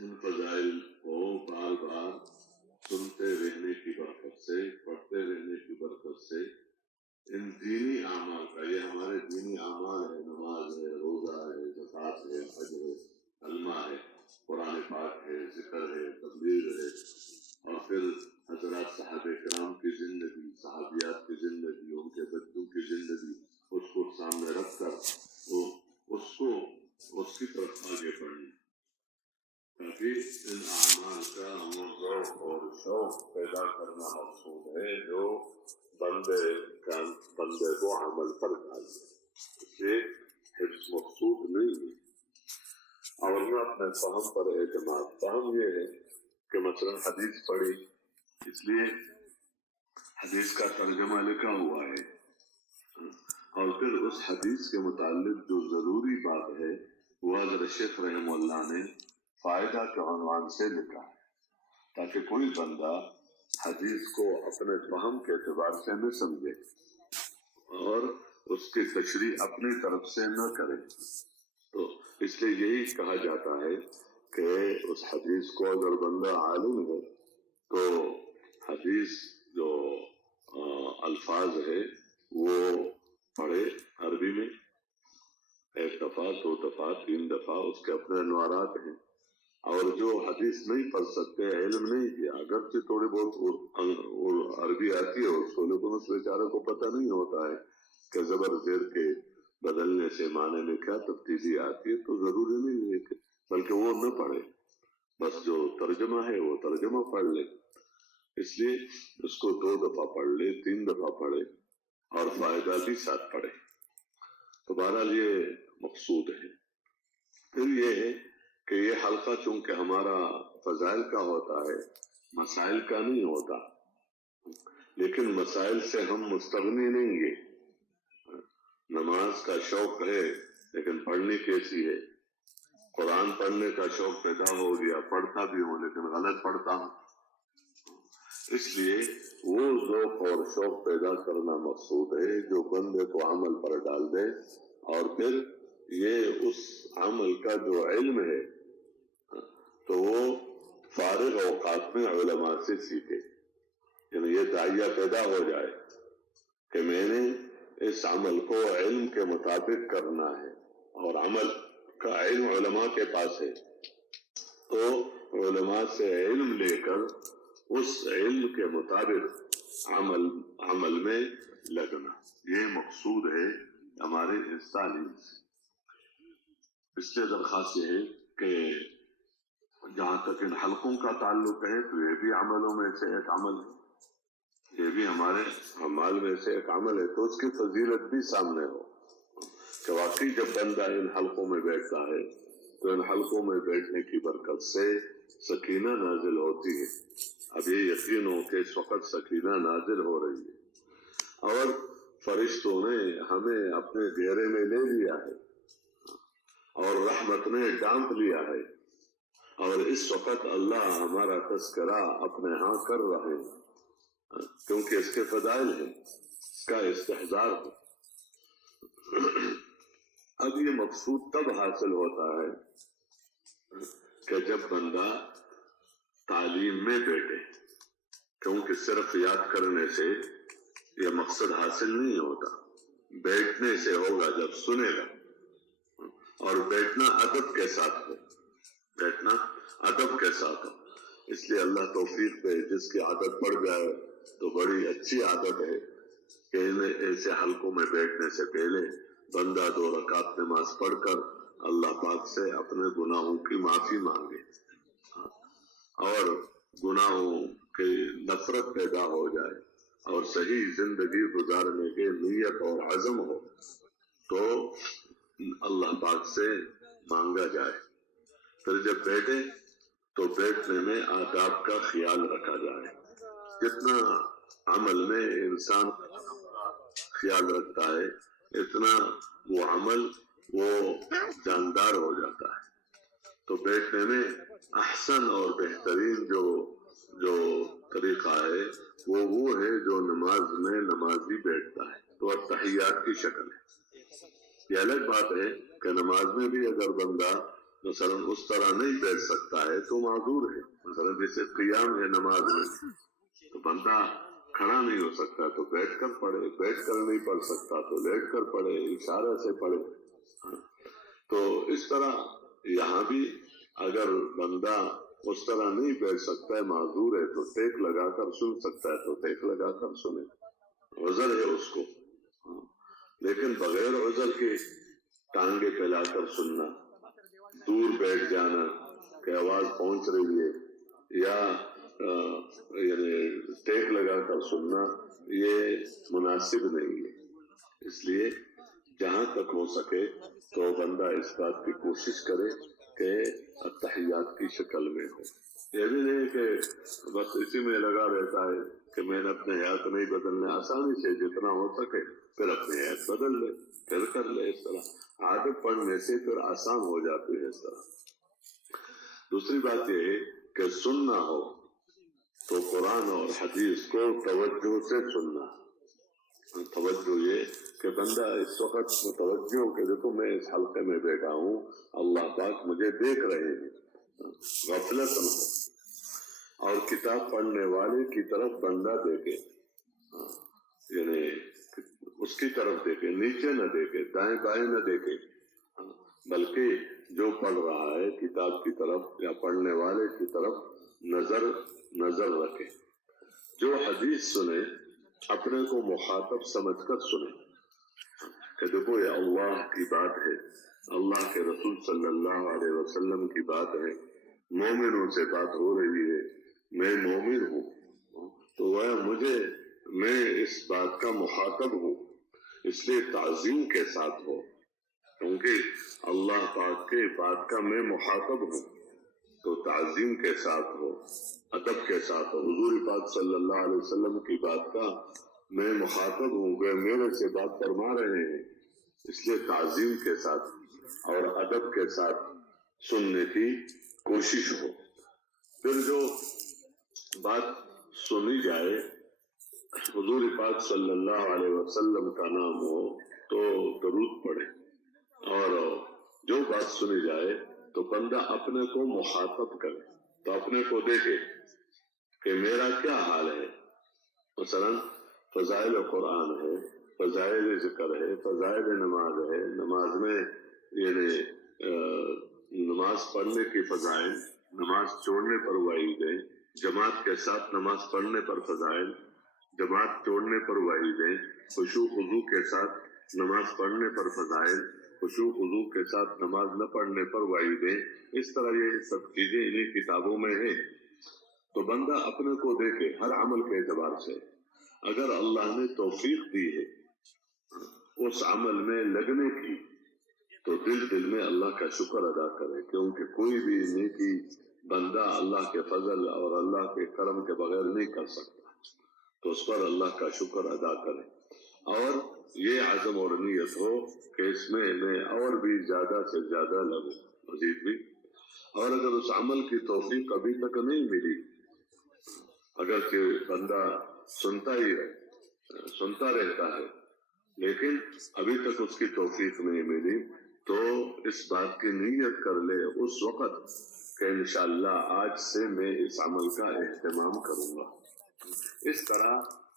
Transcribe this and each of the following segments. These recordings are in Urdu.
ان فضائل کو بار بار سنتے رہنے کی برکت سے، پڑھتے رہنے کی برکت سے ان دینی اعمال کا، یہ ہمارے دینی اعمال ہے، نماز ہے، روزہ ہے، زکوٰۃ ہے، حج ہے، کلمہ ہے، قرآن پاک ہے، ذکر ہے، تبلیغ ہے، اور پھر حضرات صحابہ کرام کی زندگی، صحابیات کی زندگی، ان کے بچوں کی زندگی، اس کو سامنے رکھ کر وہ اس کی طرف آگے بڑھیں، تاکہ ان اعمال کا ذوق اور شوق پیدا کرنا مقصود ہے جو بندے کو عمل پر ڈالے، اس لیے حفظ مقصود نہیں ہے۔ اور نہ اپنے فہم پر اعتماد، فہم یہ ہے کہ مثلا حدیث پڑھی، اس لیے حدیث کا ترجمہ لکھا ہوا ہے، اور پھر اس حدیث کے متعلق جو ضروری بات ہے وہ حضرت شیخ رحمہ اللہ نے فائدہ کے عنوان سے لکھا ہے، تاکہ کوئی بندہ حدیث کو اپنے فہم کے اعتبار سے نہ سمجھے اور اس کی تشریح اپنی طرف سے نہ کرے۔ تو اس لیے یہی کہا جاتا ہے کہ اس حدیث کو اگر بندہ عالم ہے تو حدیث جو الفاظ ہے وہ پڑھے عربی میں، ایک دفعہ، دو دفعہ، تین دفعہ، اس کے اپنے انوارات ہیں، اور جو حدیث نہیں پڑھ سکتے، علم نہیں کیا، اگرچہ تھوڑی بہت عربی آتی ہے اس کو، لیکن اس بیچارے کو پتہ نہیں ہوتا ہے کہ زبر زیر کے بدلنے سے معنی میں کیا تبدیلی آتی ہے، تو ضروری نہیں ہے کہ بلکہ وہ نہ پڑھے، بس جو ترجمہ ہے وہ ترجمہ پڑھ لے، اس لیے اس کو 2 دفعہ پڑھ لے، 3 دفعہ پڑھے، اور فائدہ بھی ساتھ پڑھے۔ تو بہرحال یہ مقصود ہے۔ پھر یہ ہے کہ یہ حلقہ چونکہ ہمارا فضائل کا ہوتا ہے، مسائل کا نہیں ہوتا، لیکن مسائل سے ہم مستغنی نہیں ہیں۔ نماز کا شوق ہے لیکن پڑھنی کیسی ہے، قرآن پڑھنے کا شوق پیدا ہو گیا، پڑھتا بھی ہوں لیکن غلط پڑھتا ہوں، اس لیے وہ ذوق اور شوق پیدا کرنا مقصود ہے جو بندے کو عمل پر ڈال دے، اور پھر یہ اس عمل کا جو علم ہے تو وہ فارغ اوقات میں علماء سے سیکھے، یعنی یہ داعیہ پیدا ہو جائے کہ میں نے اس عمل کو علم کے مطابق کرنا ہے، اور عمل کا علم علماء کے پاس ہے، تو علماء سے علم لے کر اس علم کے مطابق عمل میں لگنا، یہ مقصود ہے ہمارے اس تعلیم سے۔ اس لیے درخواست یہ ہے کہ جہاں تک ان حلقوں کا تعلق ہے تو یہ بھی عملوں میں سے ایک عمل ہے، یہ بھی ہمارے اعمال میں سے ایک عمل ہے، تو اس کی فضیلت بھی سامنے ہو کہ واقعی جب بندہ ان حلقوں میں بیٹھتا ہے تو ان حلقوں میں بیٹھنے کی برکت سے سکینہ نازل ہوتی ہے۔ اب یہ یقین ہو کہ اس وقت سکینہ نازل ہو رہی ہے، اور فرشتوں نے ہمیں اپنے گھیرے میں لے لیا ہے، اور رحمت نے ڈانپ لیا ہے، اور اس وقت اللہ ہمارا تذکرہ اپنے ہاں کر رہے ہیں، کیونکہ اس کے فضائل ہیں، اس کا استحضار ہے۔ اب یہ مقصود تب حاصل ہوتا ہے کہ جب بندہ تعلیم میں بیٹھے، کیونکہ صرف یاد کرنے سے یہ مقصد حاصل نہیں ہوتا، بیٹھنے سے ہوگا جب سنے گا، اور بیٹھنا ادب کے ساتھ ہو، بیٹھنا ادب کے ساتھ ہو۔ اس لیے اللہ توفیق دے، جس کی عادت پڑ جائے تو بڑی اچھی عادت ہے کہ ایسے حلقوں میں بیٹھنے سے پہلے بندہ 2 رکعت نماز پڑھ کر اللہ پاک سے اپنے گناہوں کی معافی مانگے، اور گناہوں کی نفرت پیدا ہو جائے، اور صحیح زندگی گزارنے کے نیت اور عزم ہو، تو اللہ پاک سے مانگا جائے۔ پھر جب بیٹھے تو بیٹھنے میں آداب کا خیال رکھا جائے، جتنا عمل میں انسان خیال رکھتا ہے اتنا وہ عمل وہ جاندار ہو جاتا ہے۔ تو بیٹھنے میں احسن اور بہترین جو طریقہ ہے وہ ہے جو نماز میں نمازی بیٹھتا ہے، تو تحیات کی شکل ہے۔ یہ الگ بات ہے کہ نماز میں بھی اگر بندہ مثلا اس طرح نہیں بیٹھ سکتا ہے تو معذور ہے. مثلا جیسے قیام ہے نماز میں تو بندہ کھڑا نہیں ہو سکتا تو بیٹھ کر پڑھے, بیٹھ کر نہیں پڑھ سکتا تو لیٹ کر پڑھے, اشارے سے پڑھے. تو اس طرح یہاں بھی اگر بندہ اس طرح نہیں بیٹھ سکتا ہے, معذور ہے, تو ٹیک لگا کر سن سکتا ہے تو ٹیک لگا کر سنے, عذر ہے اس کو. لیکن بغیر عذر کے ٹانگے پھیلا کر سننا, دور بیٹھ جانا کہ آواز پہنچ رہی ہے, یا یعنی ٹیک لگا کر سننا, یہ مناسب نہیں ہے. اس لیے جہاں تک ہو سکے تو بندہ اس بات کی کوشش کرے کہ اتحیات کی شکل میں ہو. یہ بھی نہیں کہ بس اسی میں لگا رہتا ہے کہ میں نے اپنے حیات نہیں بدلنے, آسانی سے جتنا ہو سکے پھر اپنے حیات بدل لے, پھر کر لے. اس طرح عادت پڑھنے سے پھر آسان ہو جاتی ہے اس طرح. دوسری بات یہ ہے کہ سننا ہو تو قرآن اور حدیث کو توجہ سے سننا. توجہ یہ کہ بندہ اس وقت متوجہ ہو کہ دیکھو میں اس حلقے میں بیٹھا ہوں, اللہ پاک مجھے دیکھ رہے ہیں, غفلت نہ ہو. اور کتاب پڑھنے والے کی طرف بندہ دیکھے, یعنی اس کی طرف دیکھے, نیچے نہ دیکھے, دائیں بائیں نہ دیکھے, بلکہ جو پڑھ رہا ہے کتاب کی طرف یا پڑھنے والے کی طرف نظر رکھے. جو حدیث سنے اپنے کو مخاطب سمجھ کر سنے کہ دیکھو یہ اللہ کی بات ہے, اللہ کے رسول صلی اللہ علیہ وسلم کی بات ہے, مومنوں سے بات ہو رہی ہے, میں مومن ہوں تو وہ میں اس بات کا مخاطب ہوں, اس لیے تعظیم کے ساتھ ہو, کیونکہ اللہ پاک کے بات کا میں مخاطب ہوں تو تعظیم کے ساتھ ہو, ادب کے ساتھ ہو. حضور پاک صلی اللہ علیہ وسلم کی بات کا میں مخاطب ہوں کہ میرے سے بات فرما رہے ہیں, اس لیے تعظیم کے ساتھ اور ادب کے ساتھ سننے کی کوشش ہو. پھر جو بات سنی جائے حضور پاک صلی اللہ علیہ وسلم کا نام ہو تو درود پڑھے, اور جو بات سنی جائے تو بندہ اپنے کو مخاطب کرے تو اپنے کو دیکھے کہ میرا کیا حال ہے. مثلا فضائل قرآن ہے, فضائل ذکر ہے, فضائل نماز ہے, نماز میں یعنی نماز پڑھنے کی فضائل, نماز چھوڑنے پر وعید ہے, جماعت کے ساتھ نماز پڑھنے پر فضائل, جماعت توڑنے پر وعیدیں, خشوع خضوع کے ساتھ نماز پڑھنے پر فضائل, خشوع خضوع کے ساتھ نماز نہ پڑھنے پر وعیدیں. اس طرح یہ سب چیزیں انہیں کتابوں میں ہیں. تو بندہ اپنے کو دیکھے ہر عمل کے اعتبار سے, اگر اللہ نے توفیق دی ہے اس عمل میں لگنے کی تو دل میں اللہ کا شکر ادا کرے, کیونکہ کوئی بھی نیکی بندہ اللہ کے فضل اور اللہ کے کرم کے بغیر نہیں کر سکتا, تو اس پر اللہ کا شکر ادا کرے. اور یہ عزم اور نیت ہو کہ اس میں اور بھی زیادہ سے زیادہ لگوں, مزید بھی. اور اگر اس عمل کی توفیق ابھی تک نہیں ملی, اگر کہ بندہ سنتا رہتا ہے لیکن ابھی تک اس کی توفیق نہیں ملی, تو اس بات کی نیت کر لے اس وقت کہ انشاءاللہ آج سے میں اس عمل کا اہتمام کروں گا. اس طرح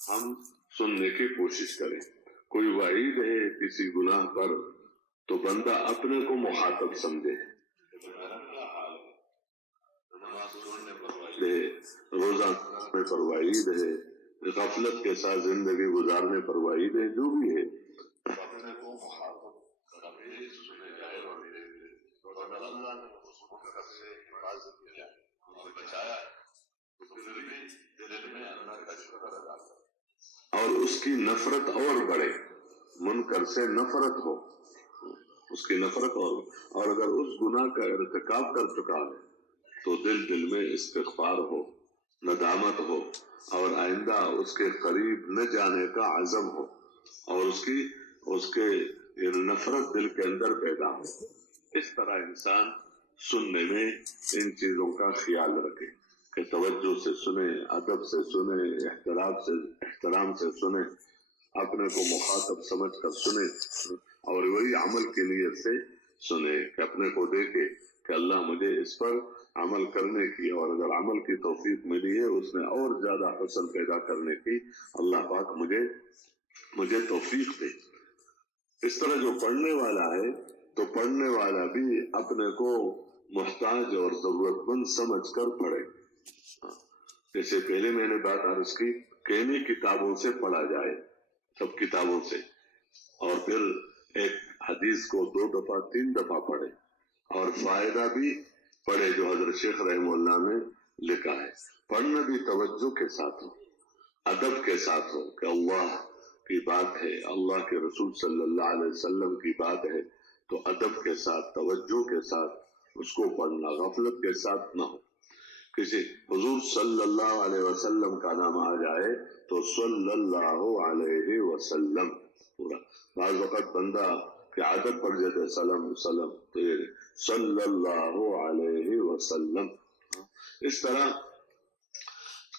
ہم سننے کی کوشش کریں. کوئی وعید ہے کسی گناہ پر تو بندہ اپنے کو مخاطب سمجھے, روزہ کرنے پر وعید ہے, غفلت کے ساتھ زندگی گزارنے پر وعید ہے, جو بھی ہے اپنے کو مخاطب سنے جائے اور اللہ نے اس منکر سے حفاظت کیا اور بچایا, دل میں اللہ کا شکر ادا کرے اور اس کی نفرت اور بڑھے, منکر سے نفرت ہو, اس کی نفرت اور اگر اس گناہ کا ارتکاب کر چکا ہے تو دل میں استغفار ہو, ندامت ہو, اور آئندہ اس کے قریب نہ جانے کا عزم ہو, اور اس کے نفرت دل کے اندر پیدا ہو. اس طرح انسان سننے میں ان چیزوں کا خیال رکھے کہ توجہ سے سنے, ادب سے سنے, احترام سے سنے, اپنے کو مخاطب سمجھ کر سنے, اور وہی عمل کی نیت سے سنے کہ اپنے کو دیکھے کہ اللہ مجھے اس پر عمل کرنے کی، اور اگر عمل کی توفیق ملی ہے اس میں اور زیادہ حسن پیدا کرنے کی اللہ پاک مجھے توفیق دے۔ اس طرح جو پڑھنے والا ہے تو پڑھنے والا بھی اپنے کو محتاج اور ضرورت مند سمجھ کر پڑھے۔ جیسے پہلے میں نے بات عرض کی کہ انہیں کتابوں سے پڑھا جائے، سب کتابوں سے، اور پھر ایک حدیث کو 2 دفعہ 3 دفعہ پڑھے، اور فائدہ بھی پڑھے جو حضرت شیخ رحمہ اللہ نے لکھا ہے۔ پڑھنا بھی توجہ کے ساتھ ہو، ادب کے ساتھ ہو کہ اللہ کی بات ہے، اللہ کے رسول صلی اللہ علیہ وسلم کی بات ہے، تو ادب کے ساتھ، توجہ کے ساتھ اس کو پڑھنا، غفلت کے ساتھ نہ ہو۔ کسی حضور صلی اللہ علیہ وسلم کا نام آ جائے تو صلی اللہ علیہ وسلم پورا۔ بعض وقت بندہ کی عادت پڑ جاتے سلم سلم، تو یہ صلی اللہ علیہ وسلم۔ اس طرح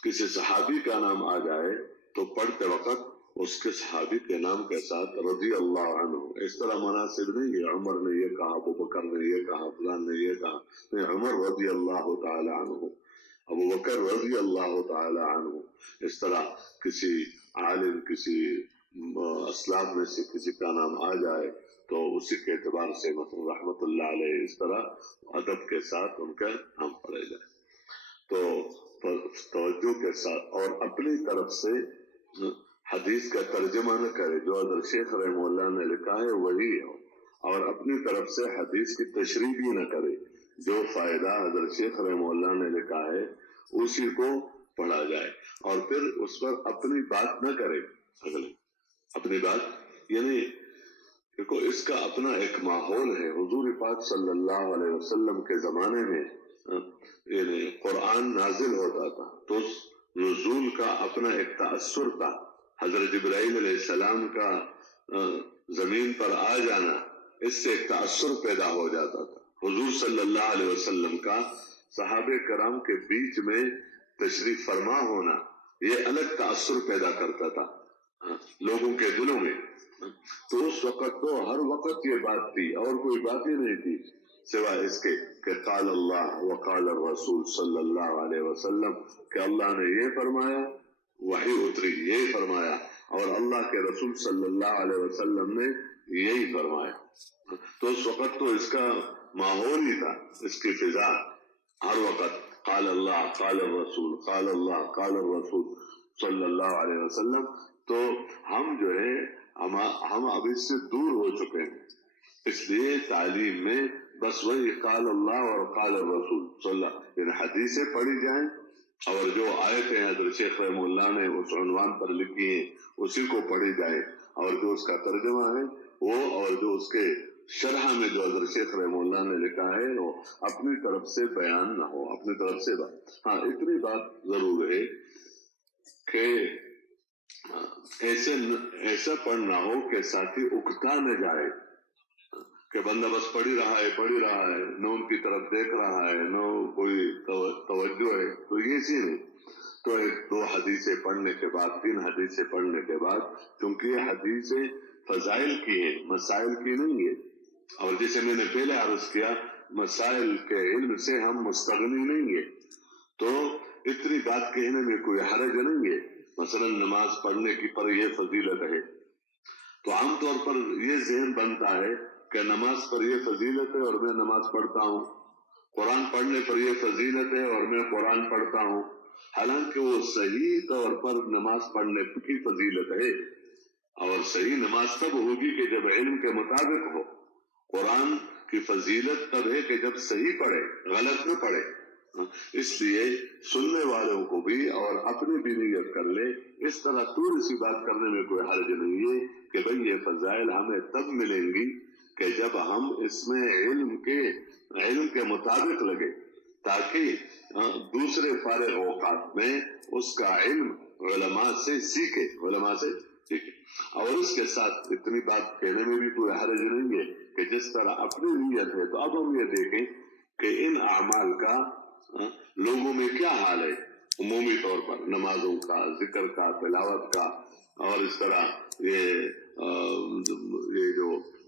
کسی صحابی کا نام آ جائے تو پڑھتے وقت اس کے صحابی کے نام کے ساتھ رضی اللہ عنہ، اس طرح مناسب نہیں ہے عمر نے یہ کہا، ابو بکر نے یہ کہا، فلان نے یہ کہا، نہیں، عمر رضی اللہ تعالی عنہ، ابو بکر رضی اللہ تعالی عنہ۔ اس طرح کسی عالم، کسی اسلاف میں سے کسی کا نام آ جائے تو اسی کے اعتبار سے مثلا رحمت اللہ علیہ، اس طرح ادب کے ساتھ ان کا نام پڑھے جائے۔ تو توجہ کے ساتھ، اور اپنی طرف سے حدیث کا ترجمہ نہ کرے، جو حضرت شیخ رحمہ اللہ نے لکھا ہے وہی ہو، اور اپنی طرف سے حدیث کی تشریح بھی نہ کرے، جو فائدہ حضرت شیخ رحمہ اللہ نے لکھا ہے اسی کو پڑھا جائے، اور پھر اس پر اپنی بات نہ کرے، اگلے اپنی بات، یعنی دیکھو اس کا اپنا ایک ماحول ہے۔ حضور پاک صلی اللہ علیہ وسلم کے زمانے میں یعنی قرآن نازل ہوتا تھا تو اس نزول کا اپنا ایک تأثر تھا۔ حضرت جبرائیل علیہ السلام کا زمین پر آ جانا، اس سے ایک تأثر پیدا ہو جاتا تھا۔ حضور صلی اللہ علیہ وسلم کا صحابہ کرام کے بیچ میں تشریف فرما ہونا، یہ الگ تأثر پیدا کرتا تھا لوگوں کے دلوں میں۔ تو اس وقت تو ہر وقت یہ بات تھی، اور کوئی بات ہی نہیں تھی سوائے اس کے کہ قال اللہ وقال الرسول صلی اللہ علیہ وسلم، کہ اللہ نے یہ فرمایا، وحی اتری یہ فرمایا، اور اللہ کے رسول صلی اللہ علیہ وسلم نے یہی فرمایا۔ تو اس وقت تو اس کا ماحول ہی تھا، اس کی فضا ہر وقت قال اللہ قال الرسول، قال اللہ قال الرسول صلی اللہ علیہ وسلم۔ تو ہم جو ہے ہم اب اس سے دور ہو چکے ہیں، اس لیے تعلیم میں بس وہی قال اللہ اور قال الرسول صلی اللہ، ان حدیثیں پڑھی جائیں، اور جو آیتیں حضرت شیخ رحمہ اللہ نے اس عنوان پر لکھی ہیں اسی کو پڑھی جائے، اور جو اس کا ترجمہ ہے وہ، اور جو اس کے شرح میں جو حضرت شیخ رحمہ اللہ نے لکھا ہے وہ اپنی طرف سے بیان نہ ہو، اپنی طرف سے بات۔ ہاں اتنی بات ضرور ہے کہ ایسا پڑھنا ہو کہ ساتھی اکتا نہ جائے، کہ بندہ بس پڑھی رہا ہے، نہ ان کی طرف دیکھ رہا ہے، نہ کوئی توجہ ہے، تو یہ چیز نہیں۔ تو 1-2 حدیثیں پڑھنے کے بعد، 3 حدیثیں پڑھنے کے بعد، کیونکہ یہ حدیثیں فضائل کی ہیں، مسائل کی نہیں ہے، اور جیسے میں نے پہلے عرض کیا مسائل کے علم سے ہم مستغنی نہیں ہے، تو اتنی بات کہنے میں کوئی حرج نہیں ہے۔ مثلا نماز پڑھنے کی پر یہ فضیلت ہے، تو عام طور پر یہ ذہن بنتا ہے کہ نماز پر یہ فضیلت ہے اور میں نماز پڑھتا ہوں، قرآن پڑھنے پر یہ فضیلت ہے اور میں قرآن پڑھتا ہوں، حالانکہ وہ صحیح طور پر نماز پڑھنے کی فضیلت ہے، اور صحیح نماز تب ہوگی کہ جب علم کے مطابق ہو۔ قرآن کی فضیلت تب ہے کہ جب صحیح پڑھے، غلط نہ پڑھے۔ اس لیے سننے والوں کو بھی اور اپنی بھی نیت کر لے، اس طرح تھوڑی سی بات کرنے میں کوئی حرج نہیں ہے کہ بھئی یہ فضائل ہمیں تب ملیں گی کہ جب ہم اس میں علم کے مطابق لگے، تاکہ دوسرے فارغ اوقات میں اس کا علم علماء سے سیکھے، اور اس کے ساتھ اتنی بات کہنے میں بھی کوئی حرج نہیں ہے کہ جس طرح اپنی نیت ہے۔ تو اب ہم یہ دیکھیں کہ ان اعمال کا لوگوں میں کیا حال ہے، عمومی طور پر نمازوں کا، ذکر کا، تلاوت کا، اور اس طرح یہ جو